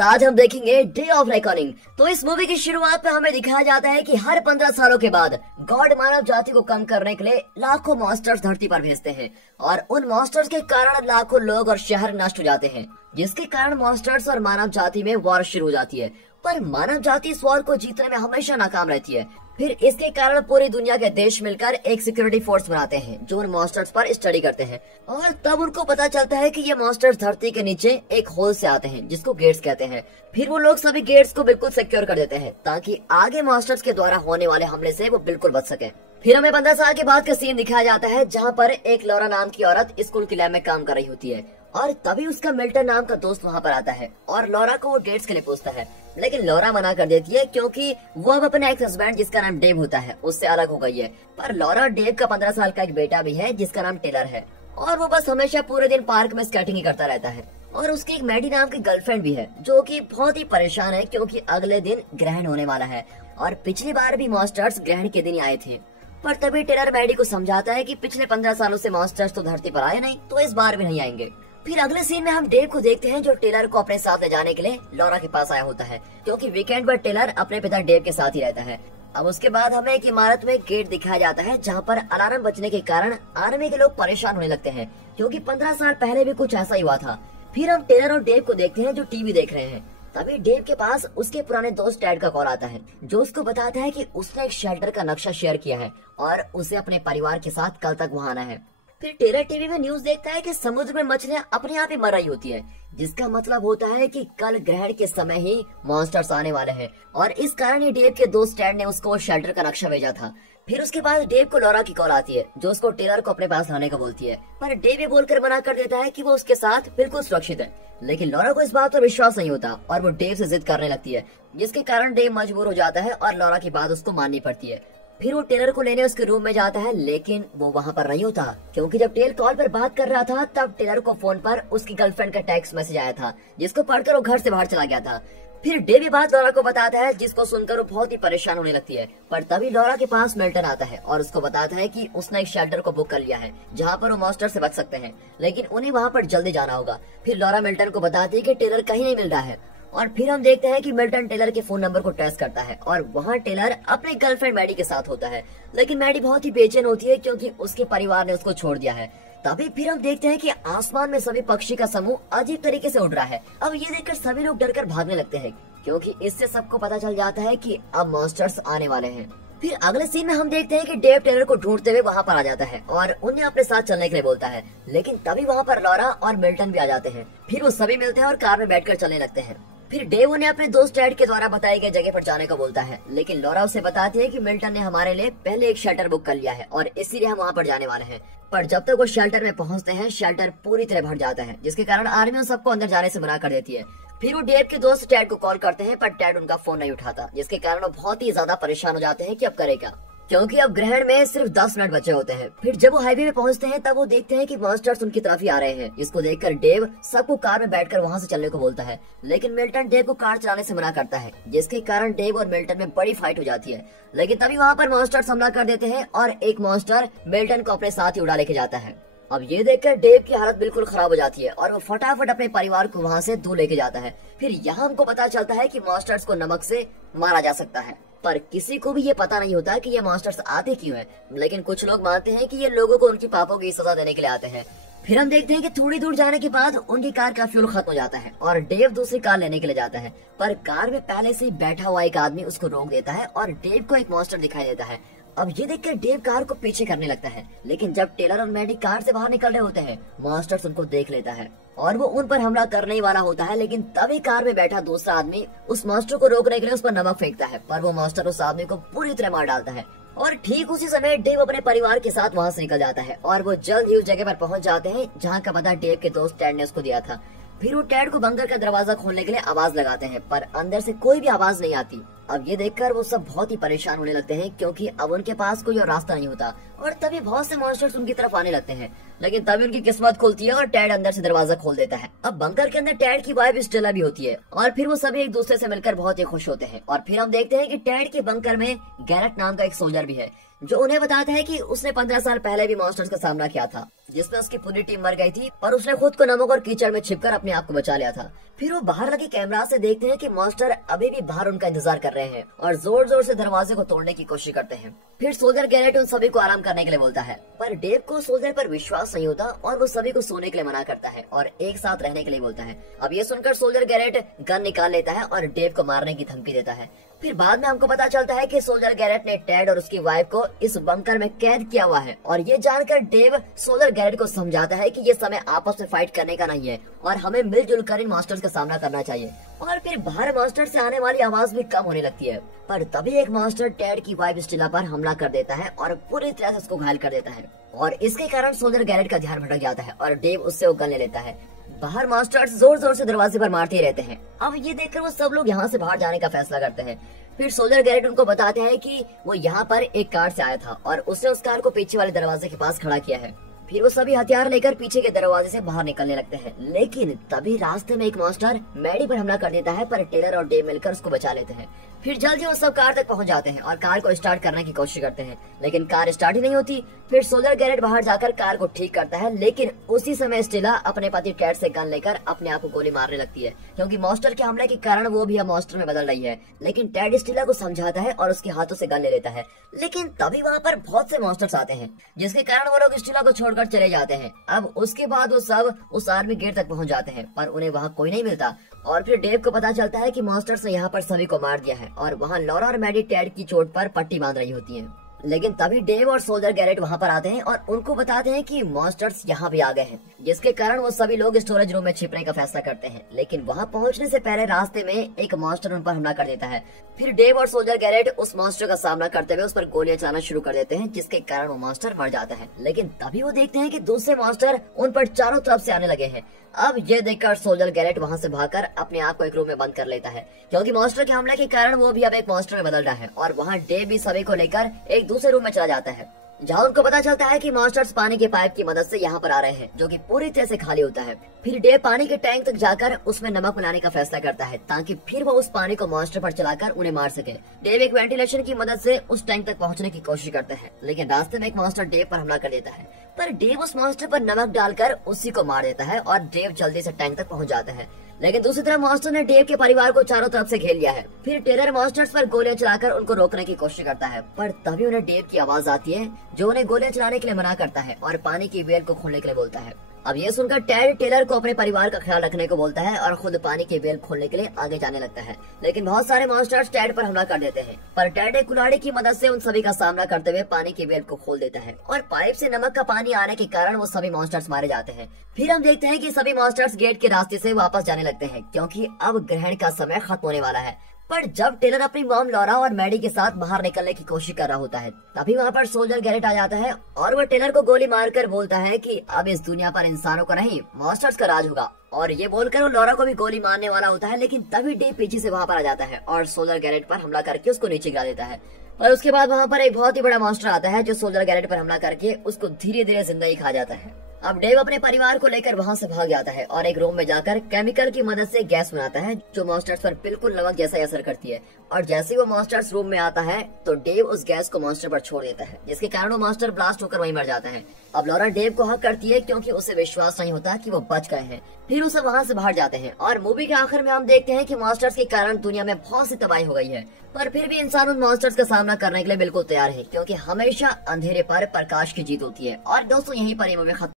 आज हम देखेंगे डे ऑफ रेकॉर्डिंग। तो इस मूवी की शुरुआत में हमें दिखाया जाता है कि हर 15 सालों के बाद गॉड मानव जाति को कम करने के लिए लाखों मॉन्स्टर्स धरती पर भेजते हैं और उन मॉन्स्टर्स के कारण लाखों लोग और शहर नष्ट हो जाते हैं, जिसके कारण मॉन्स्टर्स और मानव जाति में वॉर शुरू हो जाती है। पर मानव जाति इस वॉर को जीतने में हमेशा नाकाम रहती है। फिर इसके कारण पूरी दुनिया के देश मिलकर एक सिक्योरिटी फोर्स बनाते हैं जो उन मॉन्स्टर्स पर स्टडी करते हैं और तब उनको पता चलता है कि ये मॉन्स्टर्स धरती के नीचे एक होल से आते हैं जिसको गेट्स कहते हैं। फिर वो लोग सभी गेट्स को बिल्कुल सिक्योर कर देते हैं ताकि आगे मॉन्स्टर्स के द्वारा होने वाले हमले से वो बिल्कुल बच सके। फिर हमें 15 साल के बाद का सीन दिखाया जाता है जहाँ पर एक लॉरा नाम की औरत स्कूल की लैब में काम कर रही होती है और तभी उसका मिल्टन नाम का दोस्त वहाँ पर आता है और लॉरा को वो डेट्स के लिए पूछता है, लेकिन लॉरा मना कर देती है क्योंकि वो अब अपने एक्स हस्बैंड जिसका नाम डेव होता है उससे अलग हो गई है। पर लॉरा और डेव का 15 साल का एक बेटा भी है जिसका नाम टेलर है और वो बस हमेशा पूरे दिन पार्क में स्केटिंग ही करता रहता है। और उसकी एक मैडी नाम की गर्लफ्रेंड भी है जो कि बहुत ही परेशान है क्योंकि अगले दिन ग्रहण होने वाला है और पिछली बार भी मॉन्स्टर्स ग्रहण के दिन आए थे। पर तभी टेलर मैडी को समझाता है कि पिछले 15 सालों से मॉन्स्टर्स तो धरती पर आए नहीं, तो इस बार भी नहीं आएंगे। फिर अगले सीन में हम डेव को देखते हैं जो टेलर को अपने साथ ले जाने के लिए लॉरा के पास आया होता है क्योंकि वीकेंड पर टेलर अपने पिता डेव के साथ ही रहता है। अब उसके बाद हमें एक इमारत में गेट दिखाया जाता है जहाँ पर अलार्म बजने के कारण आर्मी के लोग परेशान होने लगते हैं क्योंकि 15 साल पहले भी कुछ ऐसा ही हुआ था। फिर हम टेलर और डेव को देखते हैं जो टीवी देख रहे हैं। तभी डेव के पास उसके पुराने दोस्त टैड का कॉल आता है जो उसको बताता है कि उसने एक शेल्टर का नक्शा शेयर किया है और उसे अपने परिवार के साथ कल तक वहाँ आना है। फिर टेलर टीवी में न्यूज देखता है कि समुद्र में मछलियां अपने आप ही मर रही होती है, जिसका मतलब होता है कि कल ग्रहण के समय ही मॉन्स्टर्स आने वाले हैं और इस कारण ही डेव के दोस्त टैड ने उसको शेल्टर का नक्शा भेजा था। फिर उसके बाद डेव को लॉरा की कॉल आती है जो उसको टेलर को अपने पास लाने को बोलती है, पर डेव ये बोलकर मना कर देता है कि वो उसके साथ बिल्कुल सुरक्षित है। लेकिन लॉरा को इस बात पर विश्वास नहीं होता और वो डेव से जिद करने लगती है, जिसके कारण डेव मजबूर हो जाता है और लॉरा की बात उसको माननी पड़ती है। फिर वो टेलर को लेने उसके रूम में जाता है, लेकिन वो वहाँ पर नहीं होता क्योंकि जब टेलर कॉल पर बात कर रहा था तब टेलर को फोन पर उसकी गर्लफ्रेंड का टेक्स्ट मैसेज आया था जिसको पढ़कर वो घर से बाहर चला गया था। फिर डेव ये बात लॉरा को बताता है जिसको सुनकर वो बहुत ही परेशान होने लगती है। पर तभी लॉरा के पास मिल्टन आता है और उसको बताता है कि उसने एक शेल्टर को बुक कर लिया है जहाँ पर वो मॉन्स्टर से बच सकते हैं, लेकिन उन्हें वहाँ पर जल्दी जाना होगा। फिर लॉरा मिल्टन को बताती है कि टेलर कहीं नहीं मिल रहा है और फिर हम देखते हैं कि मिल्टन टेलर के फोन नंबर को ट्रेस करता है और वहाँ टेलर अपने गर्लफ्रेंड मैडी के साथ होता है, लेकिन मैडी बहुत ही बेचैन होती है क्योंकि उसके परिवार ने उसको छोड़ दिया है। तभी फिर हम देखते हैं कि आसमान में सभी पक्षी का समूह अजीब तरीके से उड़ रहा है। अब ये देखकर सभी लोग डरकर भागने लगते हैं क्योंकि इससे सबको पता चल जाता है कि अब मॉन्स्टर्स आने वाले हैं। फिर अगले सीन में हम देखते हैं कि डेव टेलर को ढूंढते हुए वहाँ पर आ जाता है और उन्हें अपने साथ चलने के लिए बोलता है, लेकिन तभी वहाँ पर लॉरा और मिल्टन भी आ जाते हैं। फिर वो सभी मिलते हैं और कार में बैठकर चलने लगते हैं। फिर डेव उन्हें अपने दोस्त टैड के द्वारा बताई गई जगह पर जाने को बोलता है, लेकिन लॉरा उसे बताती है कि मिल्टन ने हमारे लिए पहले एक शेल्टर बुक कर लिया है और इसीलिए हम वहाँ पर जाने वाले हैं। पर जब तक वो शेल्टर में पहुँचते हैं शेल्टर पूरी तरह भर जाता है, जिसके कारण आर्मी उन सबको अंदर जाने से मना कर देती है। फिर वो डेव के दोस्त टैड को कॉल करते हैं पर टैड उनका फोन नहीं उठाता, जिसके कारण वो बहुत ही ज्यादा परेशान हो जाते हैं कि अब करेगा क्योंकि अब ग्रहण में सिर्फ 10 मिनट बचे होते हैं। फिर जब वो हाईवे में पहुंचते हैं तब वो देखते हैं कि मॉन्स्टर्स उनकी तरफ ही आ रहे हैं। इसको देखकर डेव सबको कार में बैठकर वहां से चलने को बोलता है, लेकिन मिल्टन डेव को कार चलाने से मना करता है, जिसके कारण डेव और मिल्टन में बड़ी फाइट हो जाती है। लेकिन तभी वहाँ पर मॉन्स्टर्स हमला कर देते हैं और एक मॉन्स्टर मिल्टन को अपने साथ ही उड़ा लेके जाता है। अब ये देखकर डेव की हालत बिल्कुल खराब हो जाती है और वो फटाफट अपने परिवार को वहाँ से दूर लेके जाता है। फिर यहाँ हमको पता चलता है कि मॉन्स्टर्स को नमक से मारा जा सकता है, पर किसी को भी ये पता नहीं होता कि ये मॉन्स्टर्स आते क्यों हैं। लेकिन कुछ लोग मानते हैं कि ये लोगों को उनकी पापों की सजा देने के लिए आते हैं। फिर हम देखते हैं कि थोड़ी दूर जाने के बाद उनकी कार का फ्यूल खत्म हो जाता है और डेव दूसरी कार लेने के लिए जाता है, पर कार में पहले से ही बैठा हुआ एक आदमी उसको रोक देता है और डेव को एक मॉन्स्टर दिखाई देता है। अब ये देखकर डेव कार को पीछे करने लगता है, लेकिन जब टेलर और मैडी कार से बाहर निकल रहे होते हैं मॉन्स्टर्स उनको देख लेता है और वो उन पर हमला करने ही वाला होता है। लेकिन तभी कार में बैठा दूसरा आदमी उस मॉन्स्टर को रोकने के लिए उस पर नमक फेंकता है, पर वो मॉन्स्टर उस आदमी को पूरी तरह मार डालता है। और ठीक उसी समय डेव अपने परिवार के साथ वहाँ से निकल जाता है और वो जल्द ही उस जगह पर पहुँच जाते हैं जहाँ का पता डेव के दोस्त टैड ने उसको दिया था। फिर वो टैड को बंकर का दरवाजा खोलने के लिए आवाज लगाते हैं, पर अंदर से कोई भी आवाज नहीं आती। अब ये देखकर वो सब बहुत ही परेशान होने लगते हैं, क्योंकि अब उनके पास कोई और रास्ता नहीं होता और तभी बहुत से मॉन्स्टर्स उनकी तरफ आने लगते हैं। लेकिन तभी उनकी किस्मत खुलती है और टैड अंदर से दरवाजा खोल देता है। अब बंकर के अंदर टैड की वाइफ स्टेला भी होती है और फिर वो सभी एक दूसरे से मिलकर बहुत ही खुश होते हैं। और फिर हम देखते हैं कि टैड के बंकर में गैरेट नाम का एक सोल्जर भी है, जो उन्हें बताता है कि उसने 15 साल पहले भी मॉन्स्टर्स का सामना किया था, जिसमें उसकी पूरी टीम मर गई थी और उसने खुद को नमक और कीचड़ में छिपकर अपने आप को बचा लिया था। फिर वो बाहर लगे कैमरा से देखते हैं कि मॉन्स्टर अभी भी बाहर उनका इंतजार कर रहे हैं और जोर जोर से दरवाजे को तोड़ने की कोशिश करते हैं। फिर सोल्जर गैरेट उन सभी को आराम करने के लिए बोलता है, पर डेव को सोल्जर पर विश्वास नहीं होता और वो सभी को सोने के लिए मना करता है और एक साथ रहने के लिए बोलता है। अब ये सुनकर सोल्जर गैरेट गन निकाल लेता है और डेव को मारने की धमकी देता है। फिर बाद में हमको पता चलता है कि सोल्जर गैरेट ने टैड और उसकी वाइफ को इस बंकर में कैद किया हुआ है और ये जानकर डेव सोल्जर गैरेट को समझाता है कि ये समय आपस में फाइट करने का नहीं है और हमें मिलजुल कर इन मॉन्स्टर्स का सामना करना चाहिए। और फिर बाहर मॉन्स्टर से आने वाली आवाज भी कम होने लगती है, पर तभी एक मॉन्स्टर टैड की वाइफ स्टेला पर हमला कर देता है और पूरी तरह से उसको घायल कर देता है और इसके कारण सोल्जर गैरेट का ध्यान भटक जाता है और डेव उससे वो गन ले लेता है। बाहर मास्टर्स जोर जोर से दरवाजे पर मारते ही रहते हैं। अब ये देखकर वो सब लोग यहाँ से बाहर जाने का फैसला करते हैं। फिर सोल्जर गैरेट उनको बताते हैं कि वो यहाँ पर एक कार से आया था और उसने उस कार को पीछे वाले दरवाजे के पास खड़ा किया है। फिर वो सभी हथियार लेकर पीछे के दरवाजे से बाहर निकलने लगते हैं, लेकिन तभी रास्ते में एक मॉन्स्टर मैडी पर हमला कर देता है, पर टेलर और डेव मिलकर उसको बचा लेते हैं। फिर जल्दी वो सब कार तक पहुंच जाते हैं और कार को स्टार्ट करने की कोशिश करते हैं, लेकिन कार स्टार्ट ही नहीं होती। फिर सोल्जर गैरेट बाहर जाकर कार को ठीक करता है, लेकिन उसी समय स्टेला अपने पति टैड से गन लेकर अपने आप को गोली मारने लगती है, क्योंकि मॉन्स्टर के हमले के कारण वो भी अब मॉन्स्टर में बदल रही है। लेकिन टैड स्टेला को समझाता है और उसके हाथों से गन ले लेता है, लेकिन तभी वहाँ पर बहुत से मॉन्स्टर्स आते हैं, जिसके कारण वो लोग स्टेला को छोड़कर चले जाते हैं। अब उसके बाद वो सब उस आर्मी गेट तक पहुंच जाते हैं, पर उन्हें वहाँ कोई नहीं मिलता और फिर डेव को पता चलता है कि मॉन्स्टर्स ने यहाँ पर सभी को मार दिया है और वहाँ लॉरा और मैडी टैड की चोट पर पट्टी बांध रही होती हैं। लेकिन तभी डेव और सोल्जर गैरेट वहाँ पर आते हैं और उनको बताते हैं कि मॉन्स्टर्स यहाँ भी आ गए हैं, जिसके कारण वो सभी लोग स्टोरेज रूम में छिपने का फैसला करते हैं। लेकिन वहाँ पहुँचने से पहले रास्ते में एक मॉन्स्टर उन पर हमला कर देता है। फिर डेव और सोल्जर गैरेट उस मॉन्स्टर का सामना करते हुए उस पर गोलियां चलाना शुरू कर देते हैं, जिसके कारण वो मॉन्स्टर मर जाता है। लेकिन तभी वो देखते हैं कि दूसरे मॉन्स्टर उन पर चारों तरफ से आने लगे हैं। अब ये देखकर सोल्जर गैरेट वहाँ से भागकर अपने आप को एक रूम में बंद कर लेता है, क्योंकि मॉन्स्टर के हमले के कारण वो भी अब एक मॉन्स्टर में बदल रहा है। और वहाँ डेव भी सभी को लेकर एक दूसरे रूम में चला जाता है, जहाँ उनको पता चलता है कि मॉन्स्टर्स पानी के पाइप की मदद से यहाँ पर आ रहे हैं, जो कि पूरी तरह से खाली होता है। फिर डेव पानी के टैंक तक जाकर उसमें नमक मिलाने का फैसला करता है, ताकि फिर वो उस पानी को मॉन्स्टर पर चलाकर उन्हें मार सके। डेव एक वेंटिलेशन की मदद से उस टैंक तक पहुँचने की कोशिश करते हैं, लेकिन रास्ते में एक मॉन्स्टर डेव पर हमला कर देता है, पर डेव उस मॉन्स्टर पर नमक डालकर उसी को मार देता है और डेव जल्दी से टैंक तक पहुँच जाता है। लेकिन दूसरी तरफ मॉन्स्टर ने डेव के परिवार को चारों तरफ से घेर लिया है। फिर टेलर मॉन्स्टर्स पर गोलियां चलाकर उनको रोकने की कोशिश करता है, पर तभी उन्हें डेव की आवाज आती है, जो उन्हें गोलियां चलाने के लिए मना करता है और पानी की वेल को खोलने के लिए बोलता है। अब ये सुनकर टैड टेलर को अपने परिवार का ख्याल रखने को बोलता है और खुद पानी की वेल खोलने के लिए आगे जाने लगता है। लेकिन बहुत सारे मॉन्स्टर्स टैड पर हमला कर देते हैं, पर टैड एक कुल्हाड़ी की मदद से उन सभी का सामना करते हुए पानी की वेल को खोल देता है और पाइप से नमक का पानी आने के कारण वो सभी मॉन्स्टर्स मारे जाते हैं। फिर हम देखते हैं कि सभी मॉन्स्टर्स गेट के रास्ते से वापस जाने लगते हैं, क्योंकि अब ग्रहण का समय खत्म होने वाला है। पर जब टेलर अपनी मॉम लॉरा और मैडी के साथ बाहर निकलने की कोशिश कर रहा होता है, तभी वहाँ पर सोल्जर गैरेट आ जाता है और वो टेलर को गोली मारकर बोलता है कि अब इस दुनिया पर इंसानों का नहीं, मॉन्स्टर्स का राज होगा। और ये बोलकर वो लॉरा को भी गोली मारने वाला होता है, लेकिन तभी डेव पीछे से वहाँ पर आ जाता है और सोल्जर गैरेट पर हमला करके उसको नीचे गिरा देता है। और उसके बाद वहाँ पर एक बहुत ही बड़ा मॉन्स्टर आता है, जो सोल्जर गैरेट पर हमला करके उसको धीरे धीरे जिंदगी खा जाता है। अब डेव अपने परिवार को लेकर वहाँ से भाग जाता है और एक रूम में जाकर केमिकल की मदद से गैस बनाता है, जो मॉन्स्टर्स पर बिल्कुल नमक जैसा ही असर करती है। और जैसे ही वो मॉन्स्टर्स रूम में आता है तो डेव उस गैस को मॉन्स्टर पर छोड़ देता है, जिसके कारण वो मॉन्स्टर ब्लास्ट होकर वहीं मर जाता है। अब लॉरा डेव को हक करती है, क्योंकि उसे विश्वास नहीं होता कि वो बच गए हैं। फिर उसे वहाँ से बाहर जाते हैं और मूवी के आखिर में हम देखते हैं कि मॉन्स्टर्स के कारण दुनिया में बहुत सी तबाही हो गई है, पर फिर भी इंसान उन मॉन्स्टर्स का सामना करने के लिए बिल्कुल तैयार है, क्योंकि हमेशा अंधेरे पर प्रकाश की जीत होती है। और दोस्तों, यहीं पर ये मूवी खत्म।